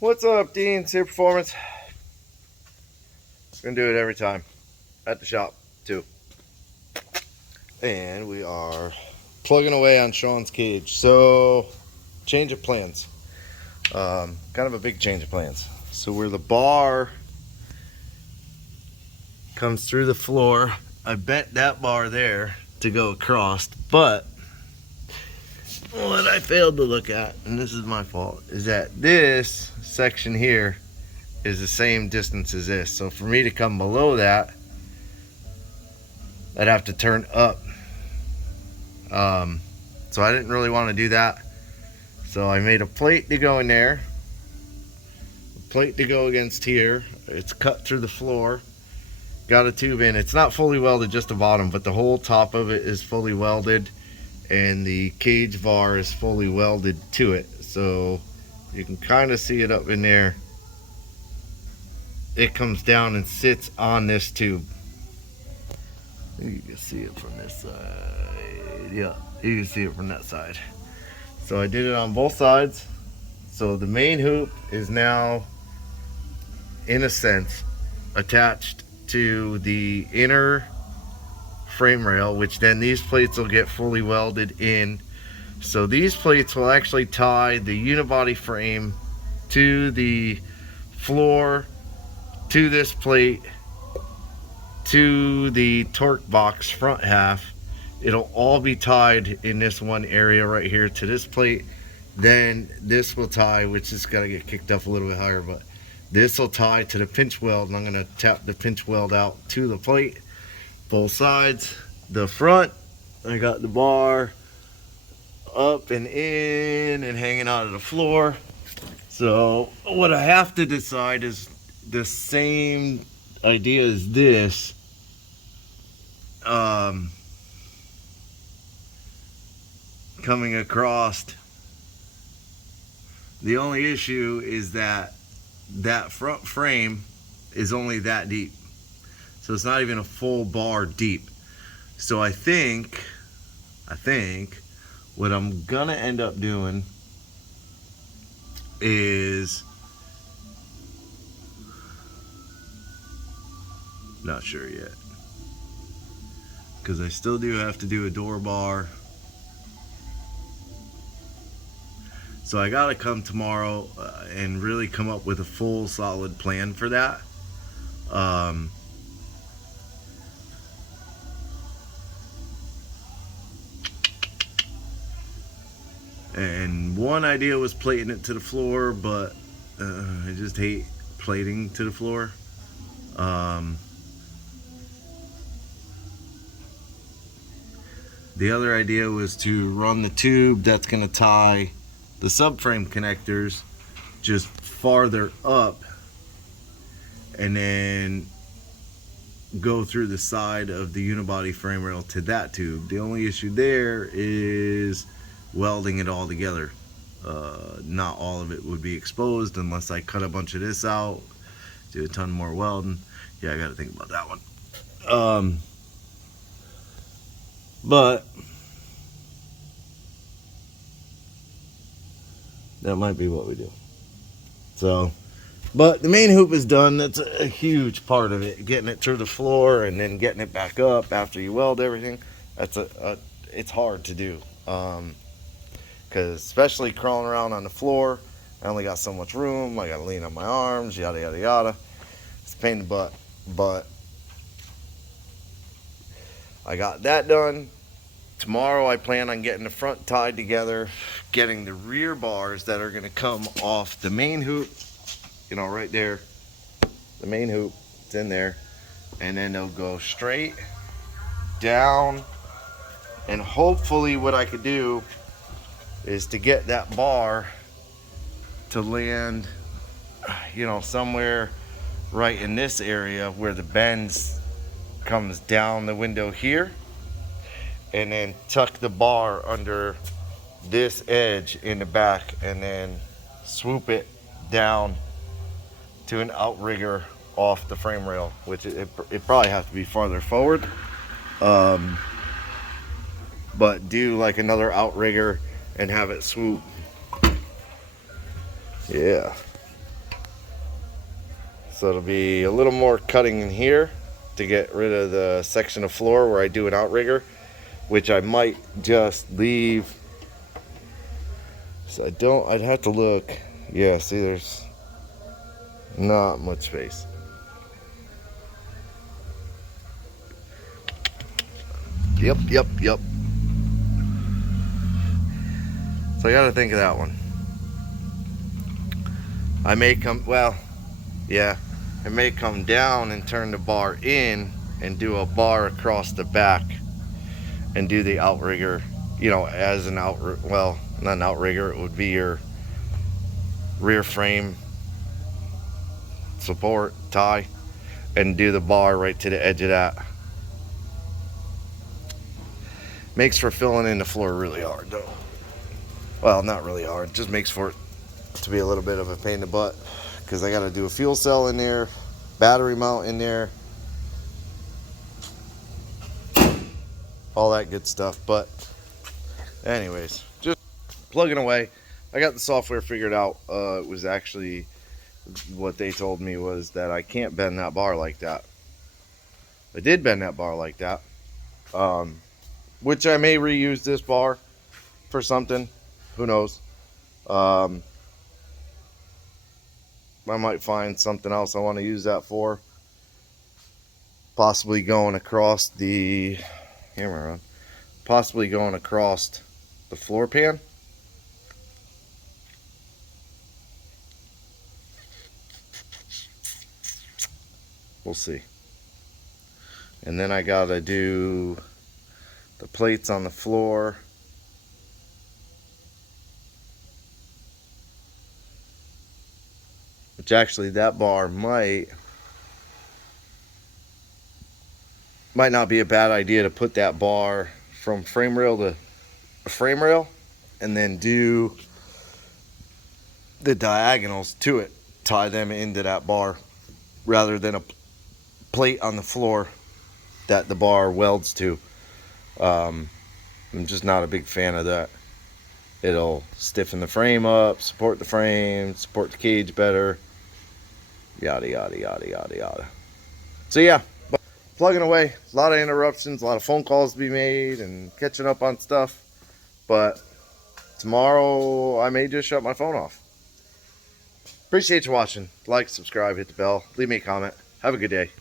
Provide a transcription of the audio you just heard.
What's up, Dean? Super Performance. Gonna do it every time at the shop too. And we are plugging away on Sean's cage. So, change of plans. Kind of a big change of plans. So where the bar comes through the floor, I bent that bar there to go across, but what I failed to look at, and this is my fault, is that this section here is the same distance as this. So for me to come below that, I'd have to turn up. So I didn't really want to do that. So I made a plate to go in there, a plate to go against here. It's cut through the floor. Got a tube in. It's not fully welded, just the bottom, but the whole top of it is fully welded, and the cage bar is fully welded to it. So you can kind of see it up in there. It comes down and sits on this tube. You can see it from this side. Yeah, you can see it from that side. So I did it on both sides. So the main hoop is now, in a sense, attached to the inner frame rail, which then these plates will get fully welded in. So these plates will actually tie the unibody frame to the floor, to this plate, to the torque box front half. It'll all be tied in this one area right here to this plate. Then this will tie, which is got to get kicked up a little bit higher, but this will tie to the pinch weld, and I'm going to tap the pinch weld out to the plate. Both sides. The front, I got the bar up and in and hanging out of the floor. So what I have to decide is the same idea as this. Coming across. The only issue is that that front frame is only that deep. So it's not even a full bar deep. So I think what I'm gonna end up doing is, not sure yet, because I still do have to do a door bar. So I gotta come tomorrow and really come up with a full solid plan for that. And one idea was plating it to the floor, but I just hate plating to the floor. The other idea was to run the tube that's gonna tie the subframe connectors just farther up, and then go through the side of the unibody frame rail to that tube. The only issue there is welding it all together. Not all of it would be exposed unless I cut a bunch of this out, do a ton more welding. Yeah, I gotta think about that one. But that might be what we do. So, but the main hoop is done. That's a huge part of it, getting it through the floor and then getting it back up after you weld everything. That's it's hard to do, because especially crawling around on the floor, I only got so much room. I gotta lean on my arms, yada yada yada. It's a pain in the butt, but I got that done. Tomorrow I plan on getting the front tied together, getting the rear bars that are going to come off the main hoop, you know, right there, the main hoop, it's in there, and then they'll go straight down, and hopefully what I could do is to get that bar to land, you know, somewhere right in this area where the bends comes down the window here, and then tuck the bar under this edge in the back, and then swoop it down to an outrigger off the frame rail, which it probably has to be farther forward, but do like another outrigger and have it swoop. Yeah, So it'll be a little more cutting in here to get rid of the section of floor where I do an outrigger, which I might just leave. So I'd have to look. Yeah, see, there's not much space. Yep. So I gotta think of that one. I may come, well, yeah, I may come down and turn the bar in and do a bar across the back and do the outrigger, as an well, not an outrigger, it would be your rear frame support tie, and do the bar right to the edge of that. Makes for filling in the floor really hard though. Well, not really hard, just makes for it to be a little bit of a pain in the butt, because I got to do a fuel cell in there, battery mount in there, all that good stuff. But anyways, just plugging away. I got the software figured out. It was actually, what they told me was that I can't bend that bar like that. I did bend that bar like that, which I may reuse this bar for something. Who knows? I might find something else I want to use that for. Possibly going across the camera on. Possibly going across the floor pan. We'll see. And then I gotta do the plates on the floor. Which actually, that bar might not be a bad idea to put that bar from frame rail to frame rail, and then do the diagonals to it, tie them into that bar, rather than a plate on the floor that the bar welds to. I'm just not a big fan of that. It'll stiffen the frame up, support the frame, support the cage better, yada yada yada yada yada. So yeah, plugging away, a lot of interruptions, a lot of phone calls to be made, and catching up on stuff. But tomorrow I may just shut my phone off. Appreciate you watching. Like, subscribe, hit the bell, leave me a comment. Have a good day.